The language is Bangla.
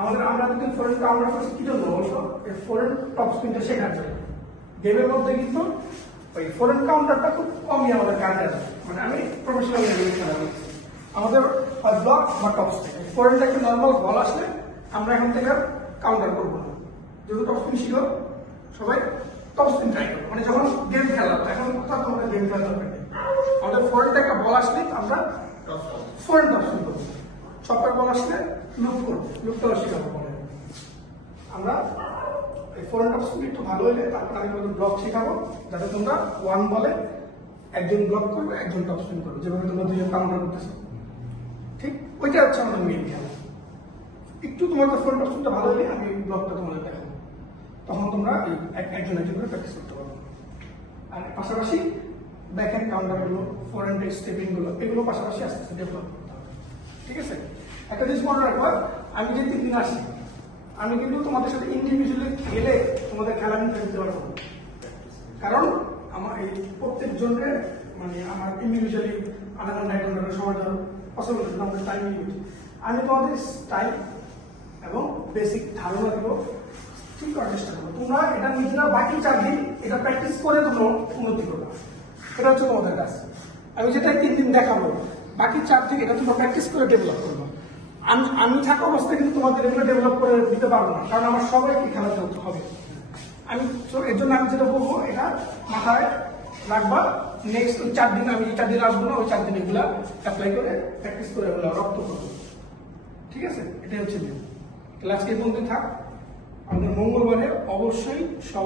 আমরা কিন্তু ফরেন কাউন্টার করছি কি জন্য বলতো, এই ফরেন টপ স্পিনটা শেখার জন্য। গেমের মধ্যে কিন্তু ওই ফরেন কাউন্টারটা খুব কমই আমাদের কাজে আসে, মানে আমি প্রফেশনাল লেভেলে খেলা করছি। আমাদের ব্লক বা টপ স্পিন, ফরেনটা একটা নর্মাল বল আসলে আমরা এখান থেকে কাউন্টার করবো না। যেহেতু টপ স্পিন শিখো সবাই টপ স্পিন ট্রাই করবো, মানে যখন গেম খেলা এখন কোথাও তোমাদের গেম খেলা দরকার নেই। আমাদের ফরেনটা একটা বল আসলে আমরা ফরেন টপ স্পিন করবো, চপার বল আসলে লুপ করবো, লুপটা শেখাবো বলে। আমরা এই ফরেন টপ স্পিন একটু ভালো হলে তারপর আমি তোমাদের ব্লক শেখাবো, যাতে তোমরা ওয়ান বলে একজন ব্লক করবে একজন টপ স্পিন করবে, যেভাবে তোমরা দুজন কাউন্টার করতেছো। ঠিক ওইটা হচ্ছে আমাদের মেইন খেলা। একটু তোমাদের ফরেন টপ স্পিনটা ভালো হলে আমি ব্লকটা তোমাদের দেখাবো, তখন তোমরা একজন একজন করে প্র্যাকটিস করতে পারবে। আর পাশাপাশি ব্যাক হ্যান্ড কাউন্টারগুলো, ফরেন স্টেপিংগুলো, এগুলো পাশাপাশি আস্তে আস্তে ডেভেলপ করতে হবে। ঠিক আছে, একটা জিনিস মনে রাখবা, আমি যে 3 দিন আসি আমি কিন্তু তোমাদের সাথে ইন্ডিভিজুয়ালি খেলে তোমাদের খেলা নিতে দিতে পারবো না, কারণ আমার এই প্রত্যেকজনের মানে আমার ইন্ডিভিজুয়ালি আধা ঘন্টা 1 ঘন্টা সময় দেওয়া পসিবল না, আমাদের টাইম লিমিট। আমি তোমাদের স্টাইল এবং বেসিক ধারণা দিব, ঠিক করার চেষ্টা করবো। তোমরা এটা নিজেরা বাকি 4 দিন এটা প্র্যাকটিস করে তোমরা উন্নতি করবে, এটা হচ্ছে তোমাদের কাজ। আমি যেটা 3 দিন দেখাবো, বাকি 4 দিন এটা তোমরা প্র্যাকটিস করে ডেভেলপ করবো। আমি থাকা অবস্থায় কিন্তু তোমাদের এগুলো ডেভেলপ করে দিতে পারবো না, কারণ আমার সবাইকে খেলা চলতে হবে। এর জন্য আমি যেটা বলবো এটা মাথায় রাখবা, নেক্সট ওই 4 দিন আমি 4 দিন আসবো না, ওই 4 দিন এগুলা অ্যাপ্লাই করে প্র্যাকটিস করে এগুলো রপ্ত করবো। ঠিক আছে, এটাই হচ্ছে নিয়ম। তাহলে আজকে এই পর্যন্ত থাক। আমাদের মঙ্গলবারে অবশ্যই সবাই